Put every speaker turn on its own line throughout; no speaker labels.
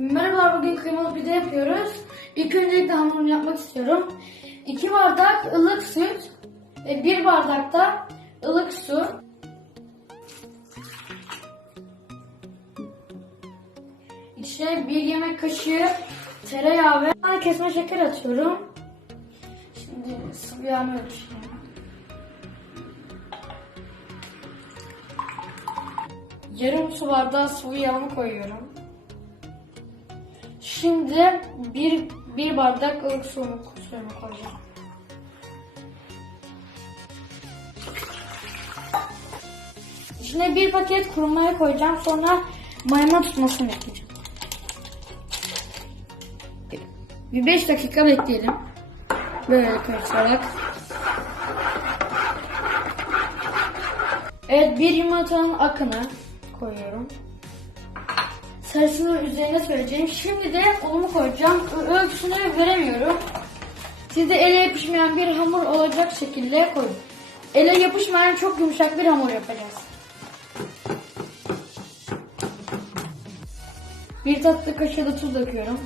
Merhabalar bugün kıymalı pide yapıyoruz. İlk öncelikle hamurunu yapmak istiyorum. 2 bardak ılık süt ve 1 bardak da ılık su. İçine 1 yemek kaşığı tereyağı ve kesme şeker atıyorum. Şimdi sıvı yağını ölçeyim. Yarım su bardağı sıvı yağımı koyuyorum. Şimdi bir, bir bardak ılık suyumu, suyumu koyacağım. İçine bir paket kuru maya koyacağım. Sonra mayana tutmasını bekleyeceğim. Bir 5 dakika bekleyelim. Böyle karıştırarak. Evet bir yumurtanın akını koyuyorum. Sarısını üzerine söyleyeceğim. Şimdi de unumu koyacağım. Ölçüsünü veremiyorum. Siz de ele yapışmayan bir hamur olacak şekilde koyun. Ele yapışmayan çok yumuşak bir hamur yapacağız. Bir tatlı kaşığı da tuz döküyorum.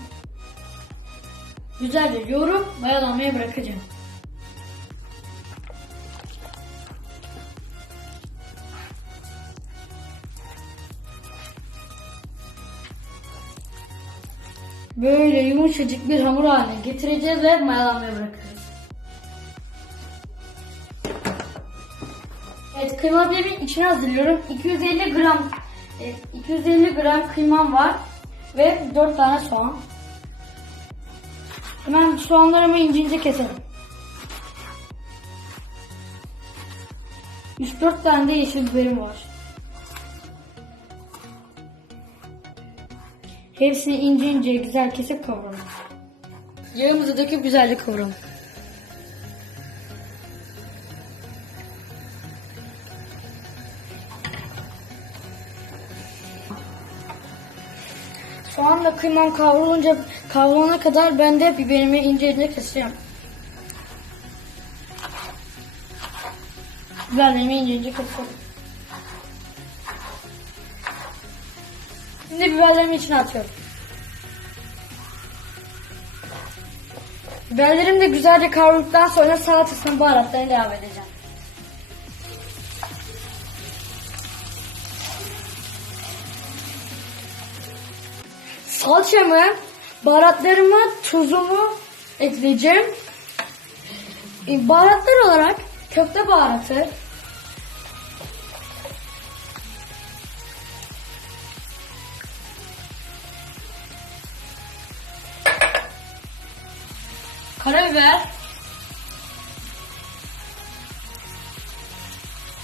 Güzelce yoğurup mayalanmaya bırakacağım. Böyle yumuşacık bir hamur haline getireceğiz ve mayalanmaya bırakacağız. Evet kıyma pilavın içine hazırlıyorum. 250 gram e, 250 gram kıymam var ve 4 tane soğan. Hemen soğanlarımı ince ince keselim. 3-4 tane de yeşil biberim var. Hepsini ince ince güzel kesip kavuralım. Yağımızı döküp güzelce kavuralım. Soğanla kıymam kavrulunca kavrulana kadar ben de biberimi ince ince keseceğim. Biberlerimi ince ince keseceğim. Şimdi biberlerimi içine atıyorum. Biberlerim de güzelce kavrulduktan sonra salatasının baharatlarını ilave edeceğim. Salçamı, baharatlarımı, tuzumu ekleyeceğim. E, Baharatlar olarak köfte baharatı, karabiber,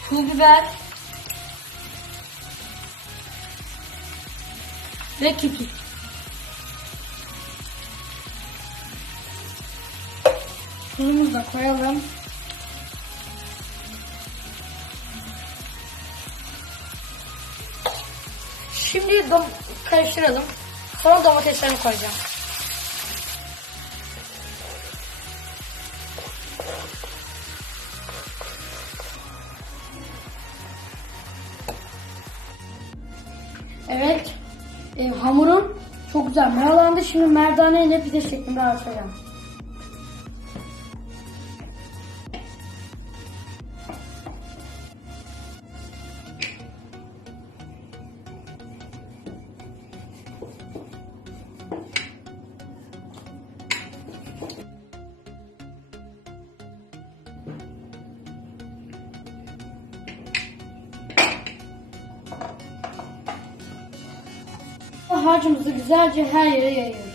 pul biber ve kekik. Tuzumuzu da koyalım. Şimdi karıştıralım. Sonra domateslerimi koyacağım. Evet. E, hamurum çok güzel mayalandı. Şimdi merdane ile pide şeklinde açacağım. Harcımızı güzelce her yere yayıyoruz.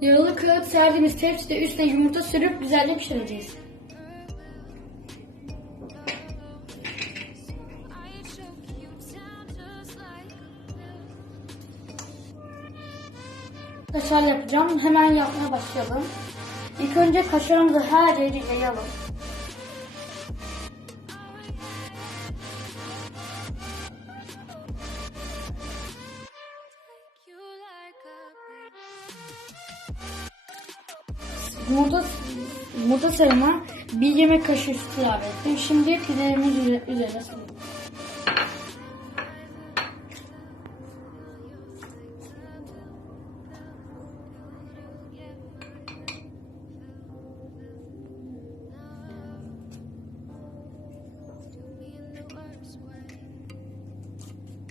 Yağlı kağıt serdiğimiz tepside üstüne yumurta sürüp güzelce pişireceğiz. Kaşar yapacağım. Hemen yapmaya başlayalım. İlk önce kaşarımızı her yere yayalım. Yumurta, yumurta sarıma bir yemek kaşığı süt ilave ettim. Şimdi pidelerimiz üze- üzerine sarıyorum.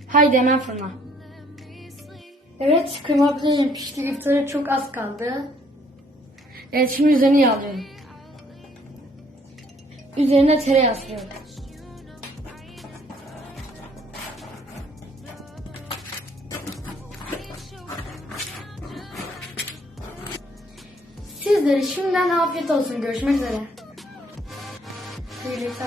Haydi hemen fırına. Evet kıyma pideyim pişti. İftara çok az kaldı. Evet şimdi üzerine yağlıyorum. Üzerine tereyağı sürüyorum. Sizlere şimdiden afiyet olsun. Görüşmek üzere. Birlikte